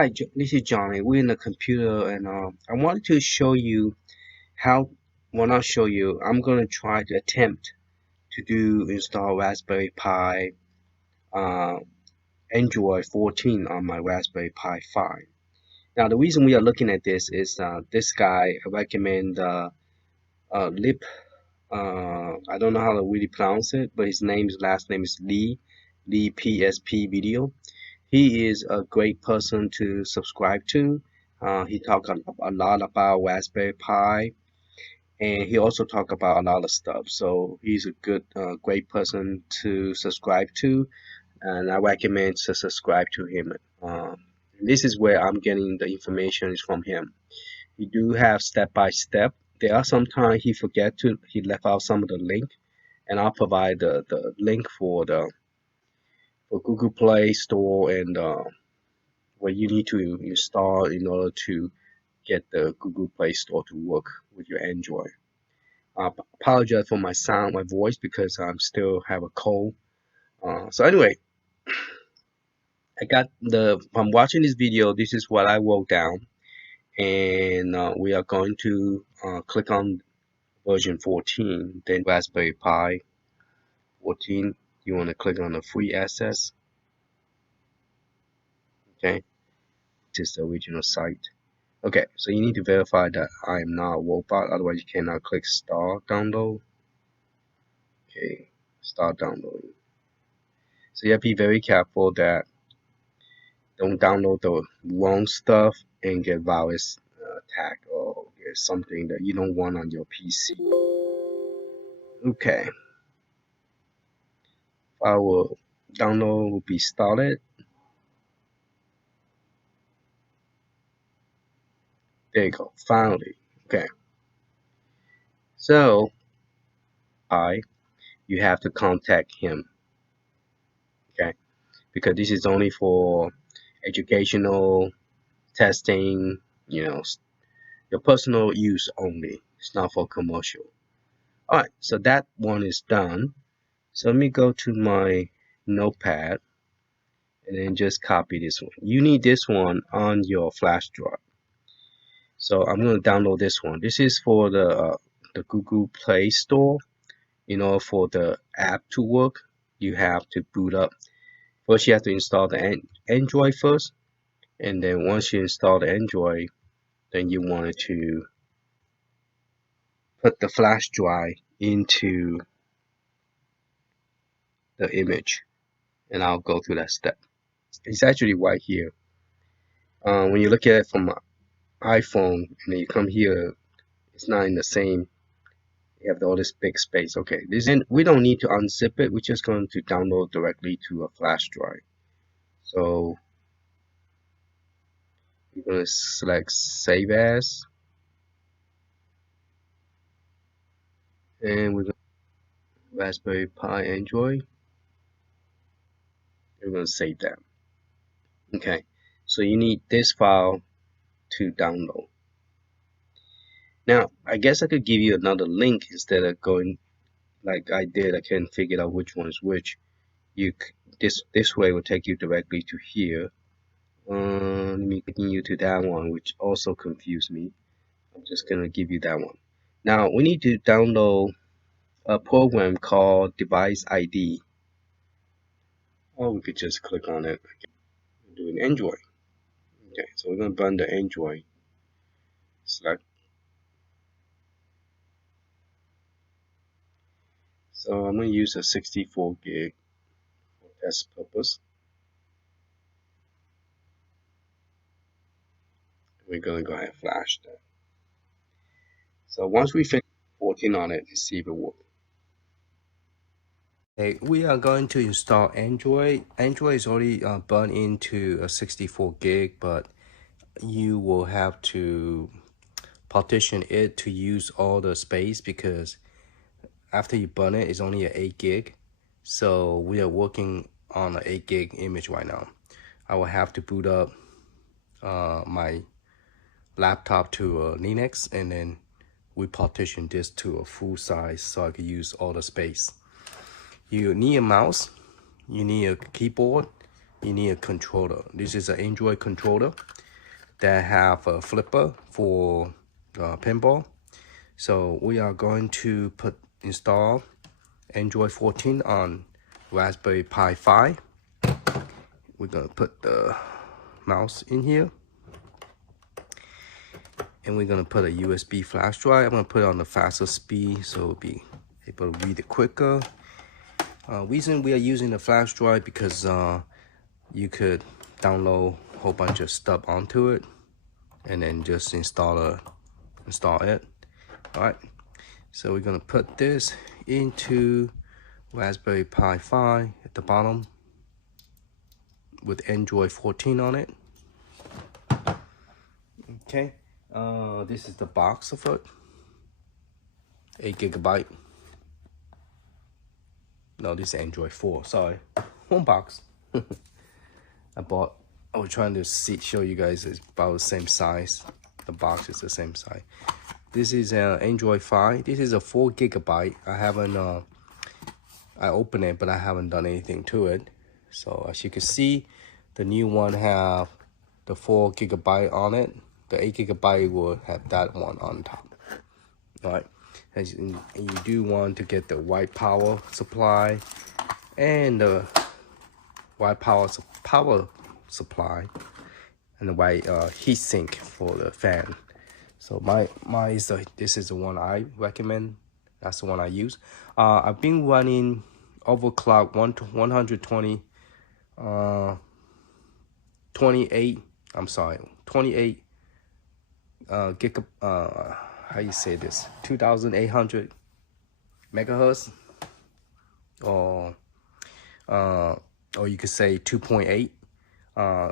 Hi, this is Johnny. We're in the computer, and I wanted to show you how. Well, not show you. I'm gonna try to attempt to install Raspberry Pi uh, Android 14 on my Raspberry Pi 5. Now, the reason we are looking at this is this guy recommend Lip. I don't know how to really pronounce it, but last name is Lee PSP Video. He is a great person to subscribe to. He talk a lot about Raspberry Pi, and he also talk about a lot of stuff. So he's a great person to subscribe to, and I recommend to subscribe to him. This is where I'm getting the information is from him. He do have step by step. There are sometimes he left out some of the link, and I'll provide the link for Google Play Store and what you need to install in order to get the Google Play Store to work with your Android. I apologize for my sound, my voice, because I'm still have a cold. So anyway, from watching this video, this is what I wrote down, and we are going to click on version 14, then Raspberry Pi 14. You want to click on the free access, okay? This is the original site. Okay, so you need to verify that I am not a robot, otherwise you cannot click start download. Okay, start downloading. So you have to be very careful that don't download the wrong stuff and get virus attack or get something that you don't want on your PC. Okay, our download will be started. There you go, finally. Okay, so you have to contact him, okay, because this is only for educational testing, your personal use only. It's not for commercial. All right, so that one is done. So let me go to my notepad and then just copy this one. You need this one on your flash drive. So I'm going to download this one. This is for the Google Play Store. For the app to work, you have to boot up. First, you have to install the Android first, and then once you install the Android, then you wanted to put the flash drive into the image, and I'll go through that step. It's actually right here. When you look at it from an iPhone and then you come here, it's not in the same. You have all this big space. Okay, and we don't need to unzip it. We're just going to download directly to a flash drive. So we're going to select Save As, and we're going to Raspberry Pi Android. We're going to save that. Okay, so you need this file to download. Now, I guess I could give you another link instead of going like I did. I can figure out which one is which. This way will take you directly to here. Let me taking you to that one, which also confused me. I'm just gonna give you that one. Now we need to download a program called Device ID. Or we could just click on it. Do an Android. Okay, so we're gonna run the Android. Select. So I'm gonna use a 64 gig for test purpose. We're gonna go ahead and flash that. So once we finish working on it, let's see if it works. Okay, we are going to install Android. Android is already burned into a 64 gig, but you will have to partition it to use all the space because after you burn it, it's only an 8 gig. So we are working on an 8 gig image right now. I will have to boot up my laptop to a Linux, and then we partition this to a full size so I can use all the space. You need a mouse, you need a keyboard, you need a controller. This is an Android controller that have a flipper for pinball. So we are going to install Android 14 on Raspberry Pi 5. We're gonna put the mouse in here, and we're gonna put a USB flash drive. I'm gonna put it on the faster speed so it'll be able to read it quicker. Reason we are using the flash drive because you could download a whole bunch of stuff onto it and then just install it. All right, so we're gonna put this into Raspberry Pi 5 at the bottom with Android 14 on it. Okay, this is the box of it. 8 GB. No, this is Android 4, sorry. One box. I was trying to show you guys it's about the same size. The box is the same size. This is an Android 5. This is a 4 GB. I haven't, I opened it, but I haven't done anything to it. So as you can see, the new one have the 4 GB on it. The 8 GB will have that one on top. All right, and you do want to get the white power supply and the white power supply and the white heat sink for the fan. So this is the one I recommend. That's the one I use. I've been running overclock 120 28 how you say this, 2800 megahertz, or you could say 2.8.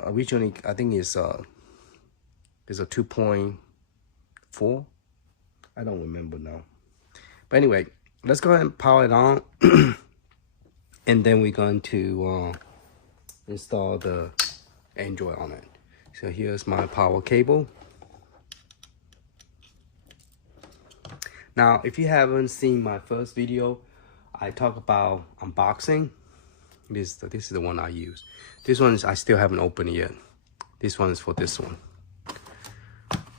Originally I think it's a 2.4. I don't remember now, but anyway, let's go ahead and power it on. And then we're going to install the Android on it. So here's my power cable. Now, if you haven't seen my first video, I talk about unboxing. This is the one I use. This one I still haven't opened it yet. This one is for this one.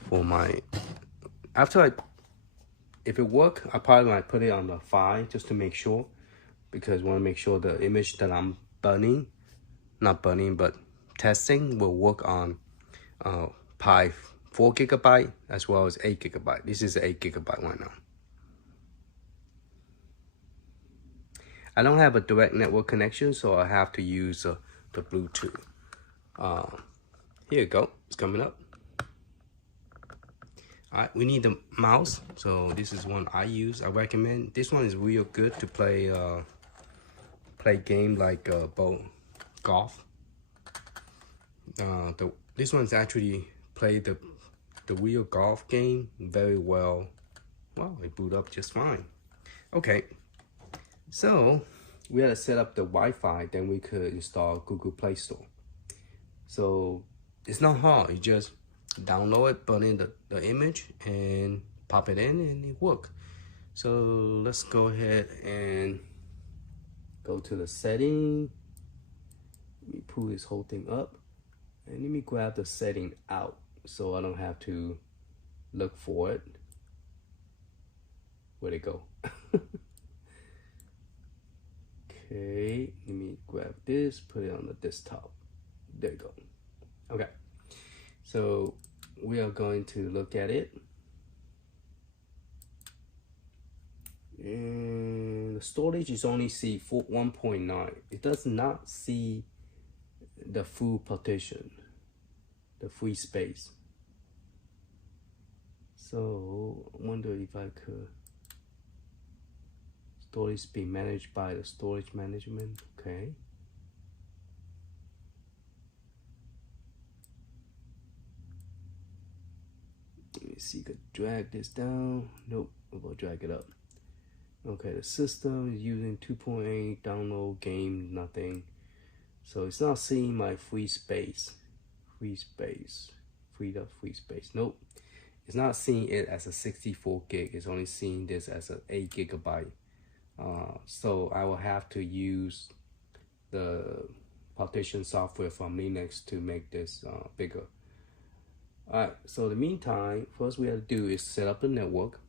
For my, if it work, I probably might put it on the 5 just to make sure, because I want to make sure the image that I'm testing will work on Pi 4 GB as well as 8 GB. This is 8 GB right now. I don't have a direct network connection, so I have to use the Bluetooth. Here you go, it's coming up. All right, we need the mouse, so this is one I use. I recommend this one. Is real good to play game like golf. This one's actually play the real golf game very well. Wow, it boot up just fine. Okay, so we had to set up the Wi-Fi, then we could install Google Play Store. So it's not hard, you just download it, put in the image and pop it in and it works. So let's go ahead and go to the setting. Let me pull this whole thing up and let me grab the setting out so I don't have to look for it. Where'd it go? Okay, let me grab this, put it on the desktop. There you go. Okay, so we are going to look at it. And the storage is only see 1.9. It does not see the full partition, the free space. So I wonder if I could. Storage being managed by the storage management. Okay. Let me see, could drag this down. Nope, we'll drag it up. Okay, the system is using 2.8, download game, nothing. So it's not seeing my free space. Freed up free space. Nope. It's not seeing it as a 64 gig. It's only seeing this as an 8 GB. So I will have to use the partition software from Linux to make this bigger. Alright, so in the meantime, first we have to do is set up the network.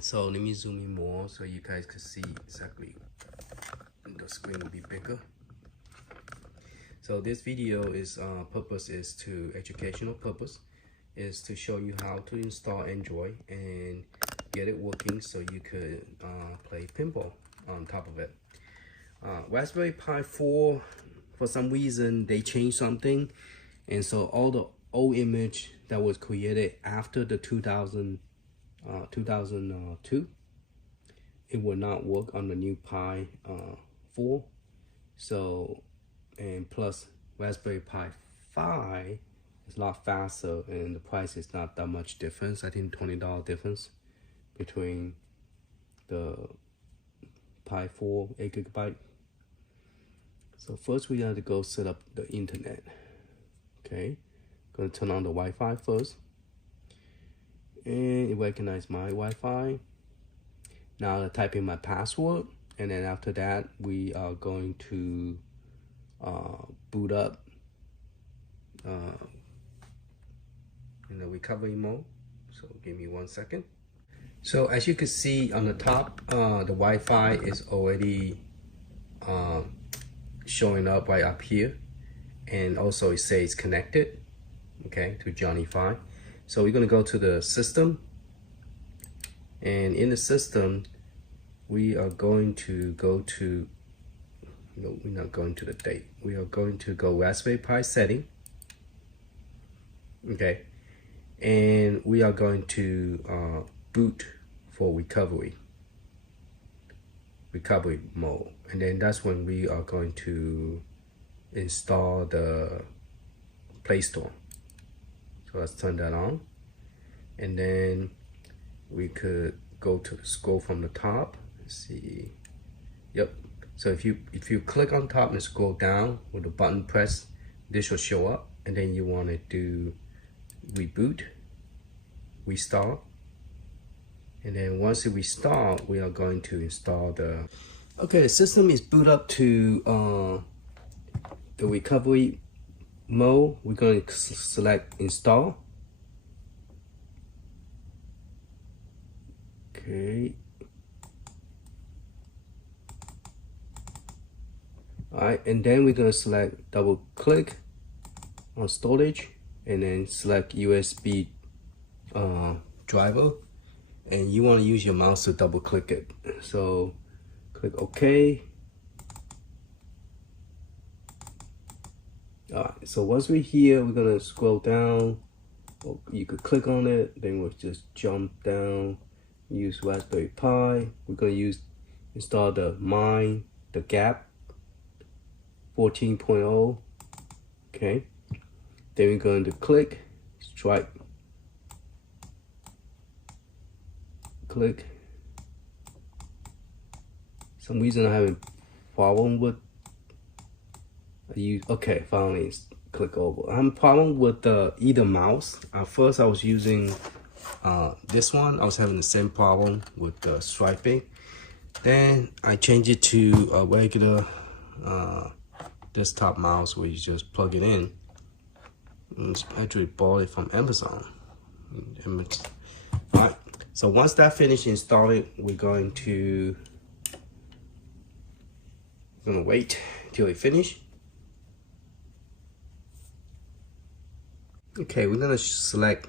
So let me zoom in more so you guys can see exactly. The screen will be bigger. So this video is purpose is to educational purpose, is to show you how to install Android and get it working so you could play pinball on top of it. Raspberry Pi 4, for some reason they changed something, and so all the old image that was created after the 2002, it will not work on the new Pi 4. So, and plus Raspberry Pi 5 is a lot faster, and the price is not that much difference. I think $20 difference between the Pi 4 8GB. So first we have to go set up the internet. Okay, gonna turn on the Wi-Fi first, and it recognizes my Wi-Fi. Now I type in my password, and then after that we are going to boot up in the recovery mode. So give me 1 second. So as you can see on the top, the Wi-Fi is already showing up right up here, and also it says connected, okay, to Johnny 5. So we're gonna go to the system, and in the system we are going to go to, no, we're not going to the date. We are going to go Raspberry Pi setting, okay, and we are going to boot for recovery mode, and then that's when we are going to install the Play Store. So let's turn that on, and then we could go to scroll from the top. Let's see, yep. So if you click on top and scroll down with the button press, this will show up, and then you want to do reboot, restart, and then once it restart, we are going to install the. Okay, the system is boot up to the recovery mode. We're going to select install. Okay. Alright, and then we're going to select, double click on storage, and then select USB driver, and you want to use your mouse to double click it. So click OK. Alright, so once we're here, we're going to scroll down. You could click on it, then we'll just jump down, use Raspberry Pi. We're going to install the MindTheGapps 14.0. Okay, then we're going to click, strike, click. Some reason I having problem with okay, finally click over. I'm problem with either mouse. At first I was using this one. I was having the same problem with the striping. Then I changed it to a regular desktop mouse where you just plug it in. It's actually bought it from Amazon. Alright, so once that finished installing, we're gonna wait till it finish. Okay, we're gonna select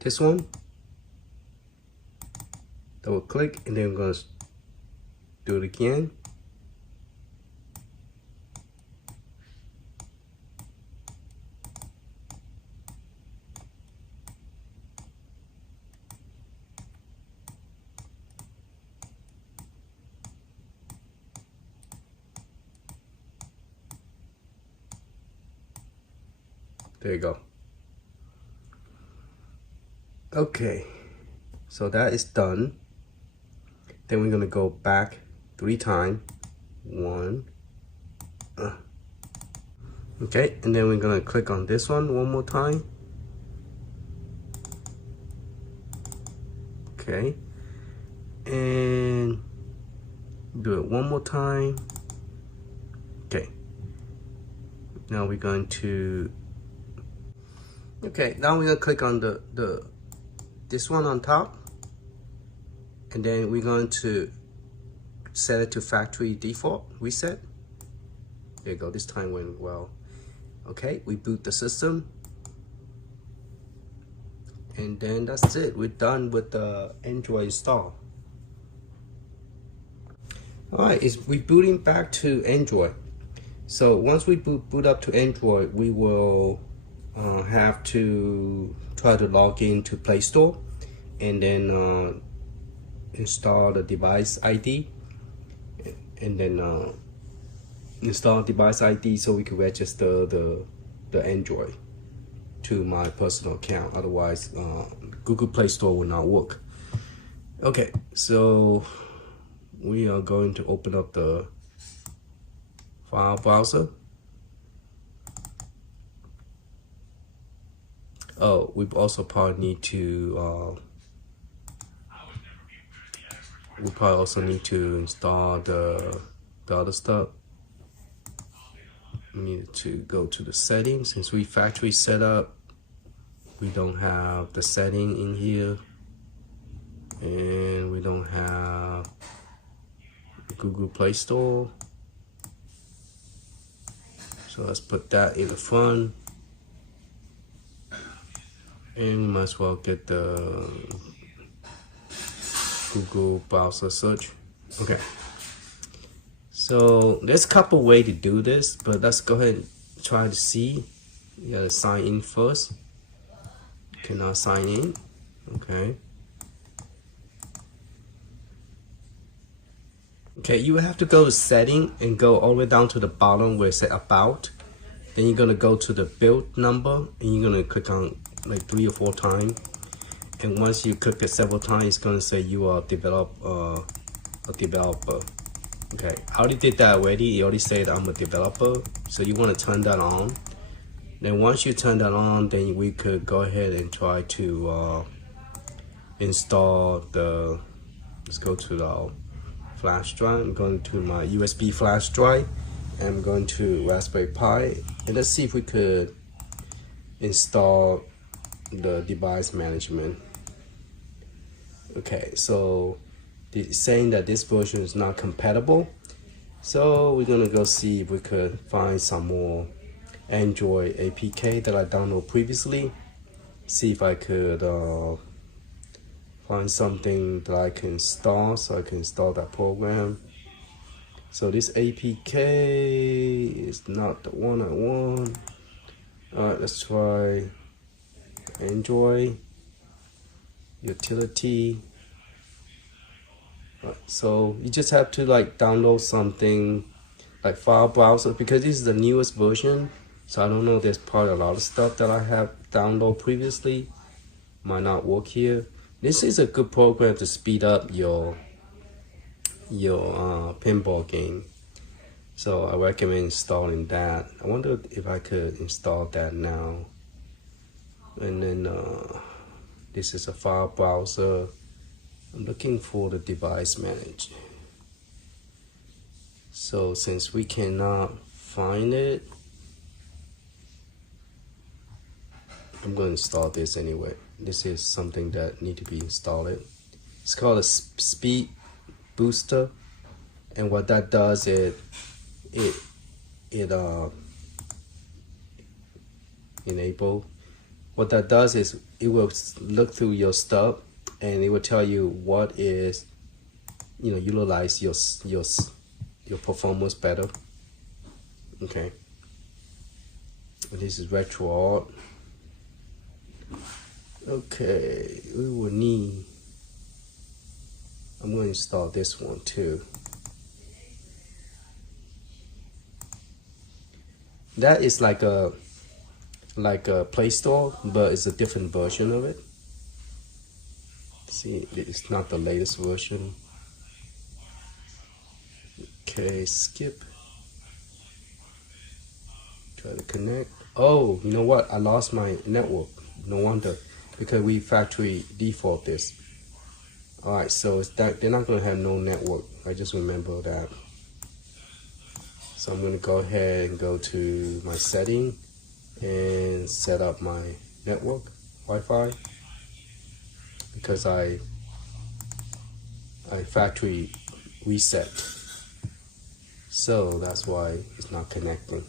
this one, double click, and then we're gonna do it again. There you go. Okay, so that is done. Then we're gonna go back 3 times. 1. Okay, and then we're gonna click on this one more time. Okay, and do it one more time. Okay, Now we're going to, okay, now we're gonna click on this one on top, and then we're going to set it to factory default, reset. There you go, this time went well. Okay, we boot the system. And then that's it, we're done with the Android install. All right, it's rebooting back to Android. So once we boot up to Android, we will have to try to log into Play Store and then install the device ID, and then install device ID so we can register the Android to my personal account. Otherwise, Google Play Store will not work. Okay, so we are going to open up the file browser. Oh, we also probably need to we probably also need to install the other stuff. We need to go to the settings. Since we factory set up, we don't have the setting in here, and we don't have Google Play Store. So let's put that in the front, and we might as well get the Google browser search. Okay. So there's a couple ways to do this, but let's go ahead and try to see. You gotta sign in first. Cannot sign in. Okay. Okay, you will have to go to setting and go all the way down to the bottom where it says about. Then you're gonna go to the build number and you're gonna click on like 3 or 4 times. And once you click it several times, it's gonna say you are a developer. Okay, I already did that already. It already said I'm a developer. So you wanna turn that on. Then once you turn that on, then we could go ahead and try to install the, let's go to the flash drive. I'm going to my USB flash drive. I'm going to Raspberry Pi, and let's see if we could install the device management. Okay, so it's saying that this version is not compatible. So we're gonna go see if we could find some more Android APK that I downloaded previously. See if I could find something that I can install, so I can install that program. So this APK is not the one I want. Alright, let's try Android utility. Right, so you just have to like download something like file browser, because this is the newest version. So I don't know, there's probably a lot of stuff that I have downloaded previously might not work here. This is a good program to speed up your pinball game. So I recommend installing that. I wonder if I could install that now. And then this is a file browser. I'm looking for the device manager. So since we cannot find it, I'm going to install this anyway. This is something that need to be installed. It's called a speed booster, and what that does is enable. What that does is it will look through your stuff and it will tell you what is, utilize your performance better. Okay. This is retro art. Okay, we will need, I'm going to install this one too. That is like a Play Store, but it's a different version of it. See, it's not the latest version. Okay, skip. Try to connect. Oh, you know what? I lost my network. No wonder, because we factory default this. All right, so it's that they're not gonna have no network. I just remember that. So I'm going to go ahead and go to my setting and set up my network Wi-Fi, because I factory reset, so that's why it's not connecting.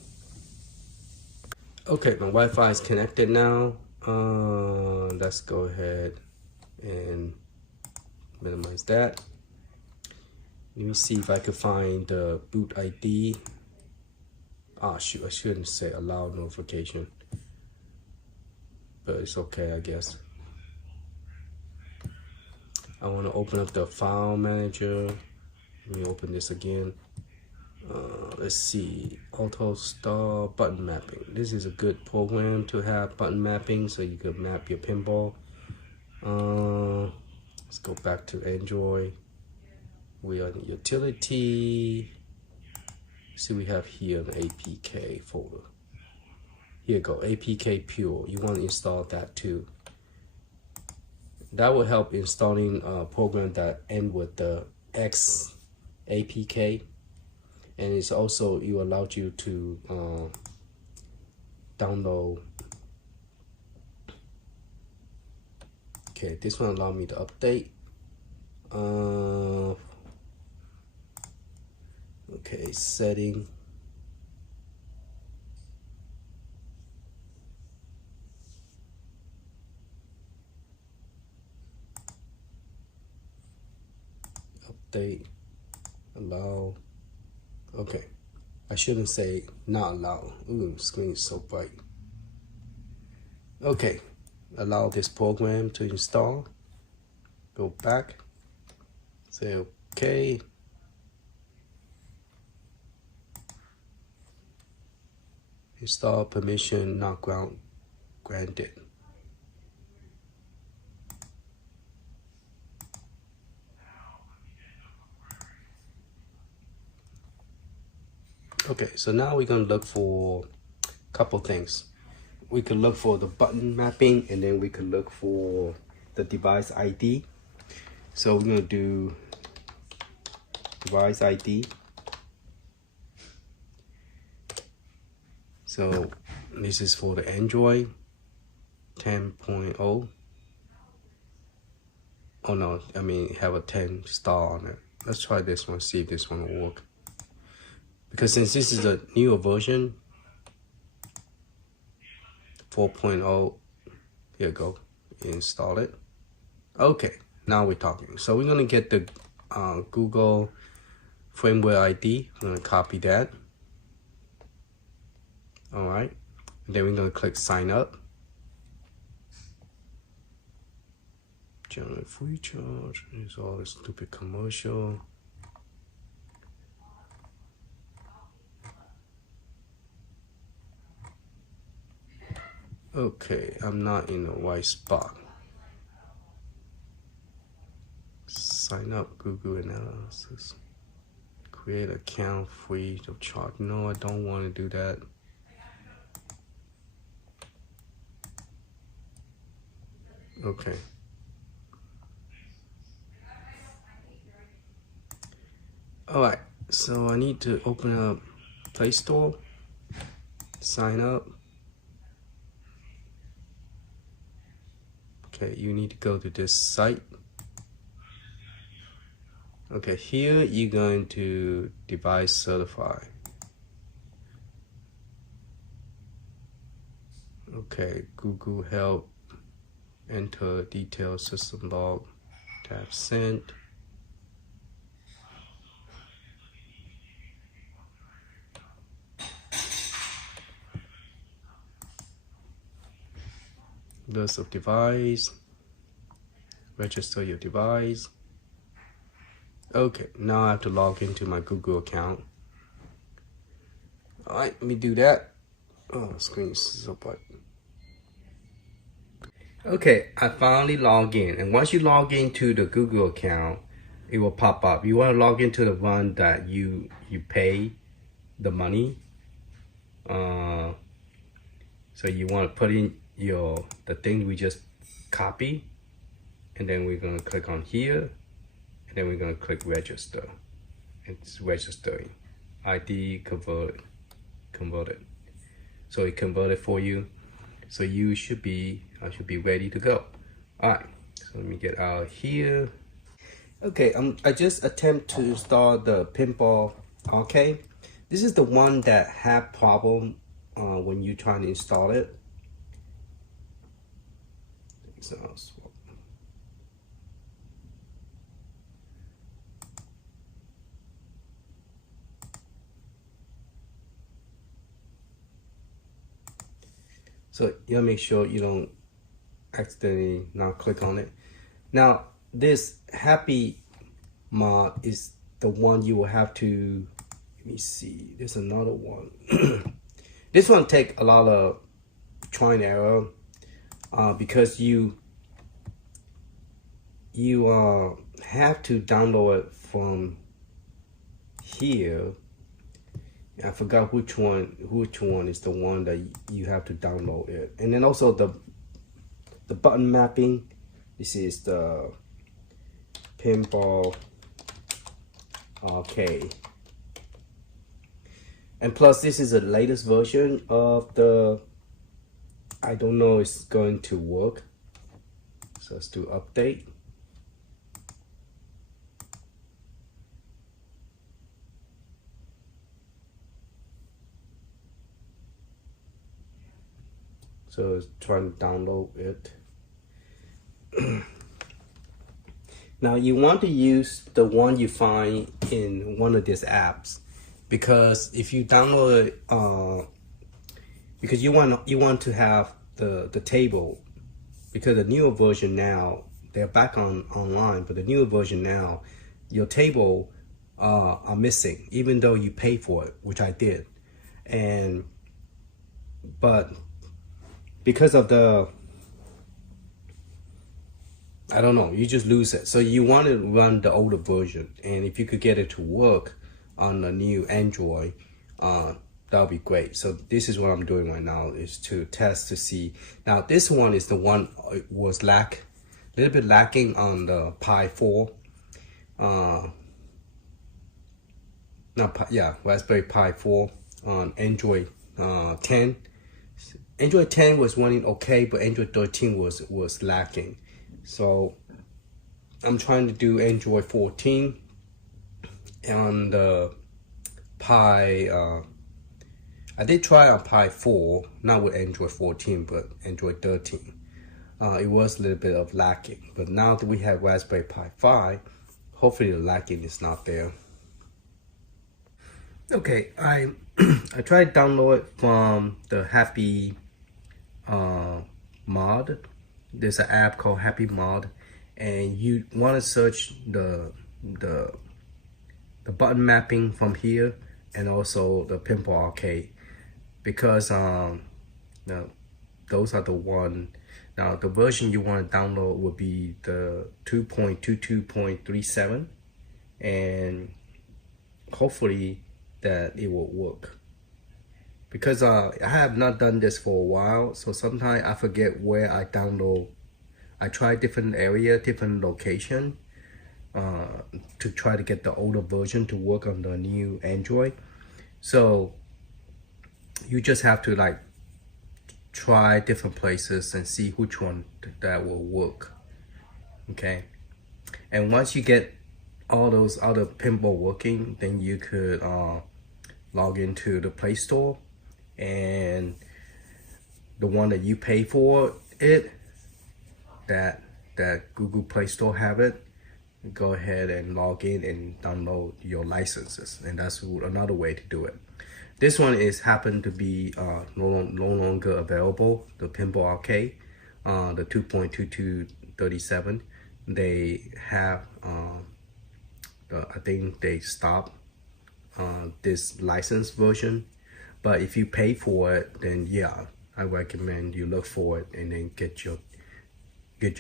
Okay, my Wi-Fi is connected now. Let's go ahead and minimize that. Let me see if I can find the boot ID. Ah, shoot, I shouldn't say allow notification, but it's okay, I guess. I want to open up the file manager. Let me open this again. Let's see, auto star button mapping. This is a good program to have button mapping, so you can map your pinball. Let's go back to Android. We are in utility. See, we have here an APK folder. Here you go, AKpure. You want to install that too. That will help installing a program that end with the X APK, and it's also allows you to download. Okay, this one allow me to update. Okay, setting. Update, allow. Okay, I shouldn't say not allow. Ooh, screen is so bright. Okay, allow this program to install. Go back, say okay. Install permission not granted. Okay, so now we're gonna look for a couple things. We could look for the button mapping, and then we could look for the device ID. So we're gonna do device ID. So this is for the Android 10.0. Oh no, I mean have a 10 star on it. Let's try this one, see if this one will work. Because since this is a newer version, 4.0, here you go, install it. Okay, now we're talking. So we're gonna get the Google firmware ID. I'm gonna copy that. All right, and then we're gonna click sign up. Generate free charge. There's all this stupid commercial. Okay, I'm not in the right spot. Sign up Google Analysis. Create account free of charge. No, I don't want to do that. Okay. Alright, so I need to open up Play Store, sign up. Okay, you need to go to this site. Okay, here you're going to device certify. Okay, Google help, enter detailed system log, tap send. List of device, register your device. Okay, now I have to log into my Google account. All right, let me do that. Oh, screen is so bright. Okay, I finally log in, and once you log into the Google account, it will pop up. You want to log into the one that you pay the money. So you want to put in the thing we just copy, and then we're gonna click on here, and then we're gonna click register. It's registering. ID converted. So it converted for you. So you should be ready to go. All right. So let me get out here. Okay, I just attempt to install the Pinball Arcade. This is the one that had problem when you trying to install it. So you gotta make sure you don't accidentally not click on it. Now this happy mod is the one you will have to, let me see, there's another one. This one take a lot of try and error because you have to download it from here. I forgot which one is the one that you have to download it. And then also the button mapping. This is the Pinball Arcade. And plus this is the latest version of the, I don't know if it's going to work. So let's do update. So it's trying to download it. Now you want to use the one you find in one of these apps, because if you download it, because you want to have the table, because the newer version now they're back online, but the newer version now your table are missing, even though you pay for it, which I did, but because of the, I don't know, you just lose it. So you want to run the older version, and if you could get it to work on the new Android, that'll be great. So this is what I'm doing right now, is to test to see. Now this one is the one was a little bit lacking on the Pi 4. Raspberry Pi 4 on Android 10. Android 10 was running okay, but Android 13 was lacking. So I'm trying to do Android 14 on the Pi. I did try on Pi 4, not with Android 14, but Android 13. It was a little bit of lacking, but now that we have Raspberry Pi 5, hopefully the lacking is not there. Okay, I tried to download it from the Happy mod. There's an app called Happy Mod, and you want to search the button mapping from here, and also the Pinball Arcade, because those are the one. Now the version you want to download will be the 2.22.37, and hopefully that it will work, because I have not done this for a while, so sometimes I forget where I download. I try different area, different location to try to get the older version to work on the new Android. So you just have to like try different places and see which one that will work. Okay, and once you get all those other pinball working, then you could log into the Play Store, and the one that you pay for it, that Google Play Store have it, go ahead and log in and download your licenses, and that's another way to do it. This one is happen to be no longer available, the Pinball Arcade, the 2.2237. They have I think they stopped this licensed version, but if you pay for it, then yeah, I recommend you look for it and then get your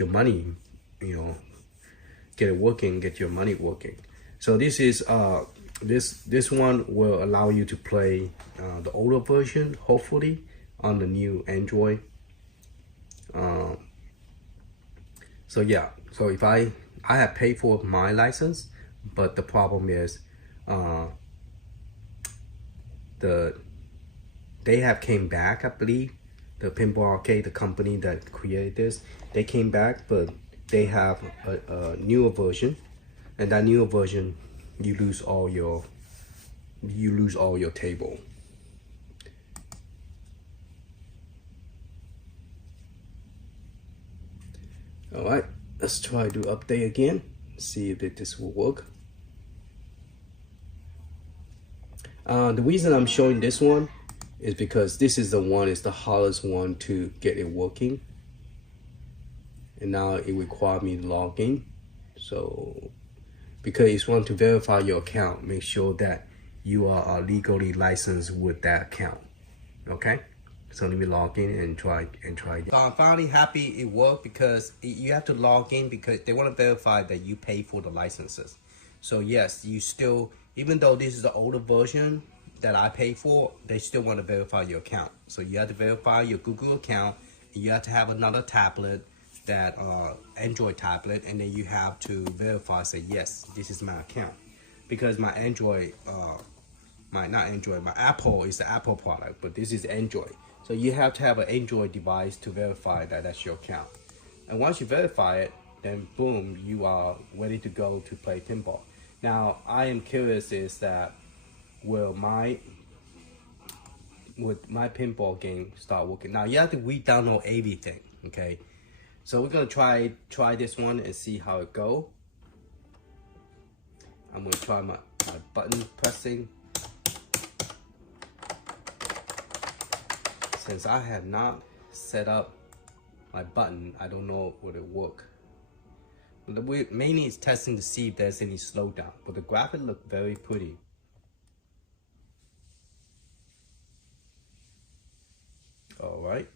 money, get it working, get your money working. So this is this one will allow you to play the older version, hopefully on the new Android. So yeah, so if I have paid for my license, but the problem is they have came back, I believe. The Pinball Arcade, the company that created this, they came back, but they have a newer version, and that newer version, you lose all your table. All right, let's try to update again, see if this will work. The reason I'm showing this one is because this is the hardest one to get it working. And now it requires me to log in. So, because it's want to verify your account, make sure that you are legally licensed with that account, okay? So let me log in and try again. So I'm finally happy it worked, because you have to log in because they want to verify that you pay for the licenses. So yes, you still, even though this is the older version that I pay for, they still want to verify your account. So you have to verify your Google account, and you have to have another tablet, that Android tablet, and then you have to verify, say yes, this is my account. Because my Android, my Apple is the Apple product, but this is Android. So you have to have an Android device to verify that that's your account. And once you verify it, then boom, you are ready to go to play pinball. Now, I am curious is that, will my pinball game start working? Now, you have to re-download everything, okay? So we're gonna try this one and see how it go. I'm gonna try my button pressing. Since I have not set up my button, I don't know would it work. But mainly it's testing to see if there's any slowdown. But the graphic look very pretty. All right.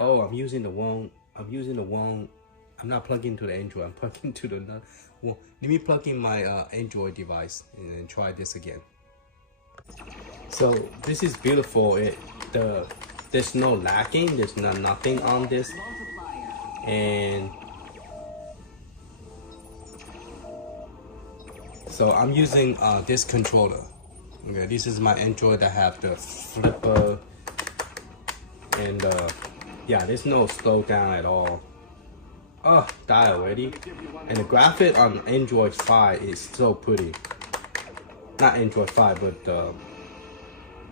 Oh, I'm using the wrong. I'm not plugging into the Android. I'm plugging to the. Well, let me plug in my Android device and then try this again. So this is beautiful. There's no lagging. There's nothing on this, and so I'm using this controller. Okay, this is my Android. I have the flipper, and yeah, there's no slowdown at all. Oh, die already. And the graphic on Android 5 is so pretty. Not Android 5, but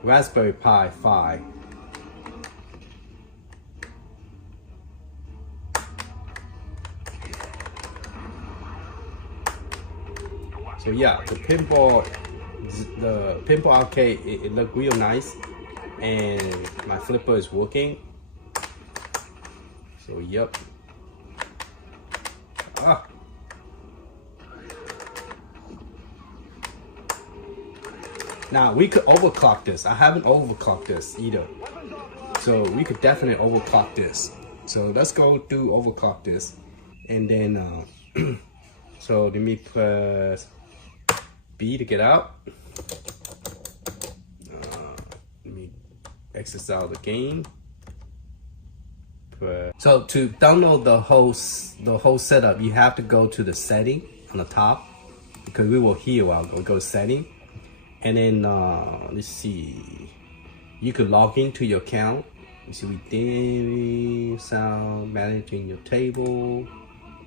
Raspberry Pi 5. So yeah, the pinball arcade, it looked real nice, and my flipper is working. So yep. Now we could overclock this. I haven't overclocked this either, so we could definitely overclock this. So let's go do overclock this, and then so let me press B to get out. Let me exit out the game. So to download the whole setup, you have to go to the setting on the top, because we will here while we go setting, and then let's see, you could log into your account. You see, within sound managing your table.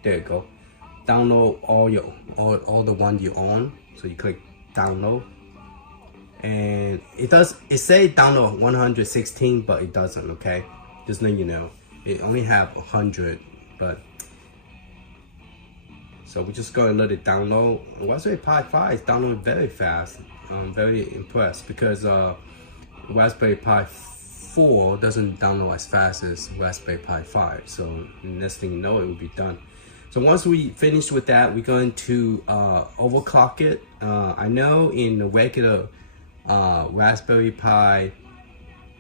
There you go. Download all the one you own. So you click download, and it say download 116, but it doesn't. Okay, just letting you know. It only have 100, but so we're just going to let it download. Raspberry Pi 5 is downloading very fast. I'm very impressed, because Raspberry Pi 4 doesn't download as fast as Raspberry Pi 5. So next thing you know, it will be done. So once we finish with that, we're going to overclock it. I know in the regular Raspberry Pi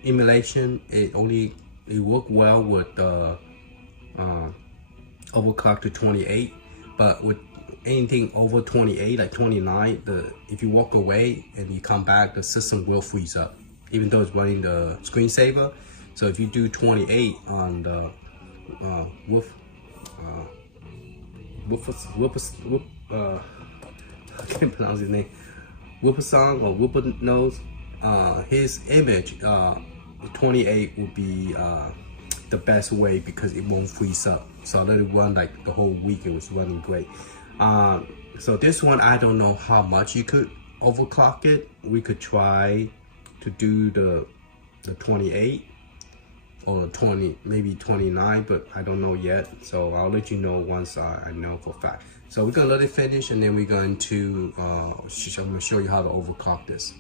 emulation, it worked well with overclock to 28, but with anything over 28, like 29, if you walk away and you come back, the system will freeze up, even though it's running the screensaver. So if you do 28 on the I can't pronounce his name. Whoopasong or Whoopa knows. His image 28 will be the best way because it won't freeze up. So I let it run like the whole week. It was running great. So this one, I don't know how much you could overclock it. We could try to do the 28 or 20, maybe 29, but I don't know yet. So I'll let you know once I know for a fact. So we're gonna let it finish, and then we're going to I'm gonna show you how to overclock this.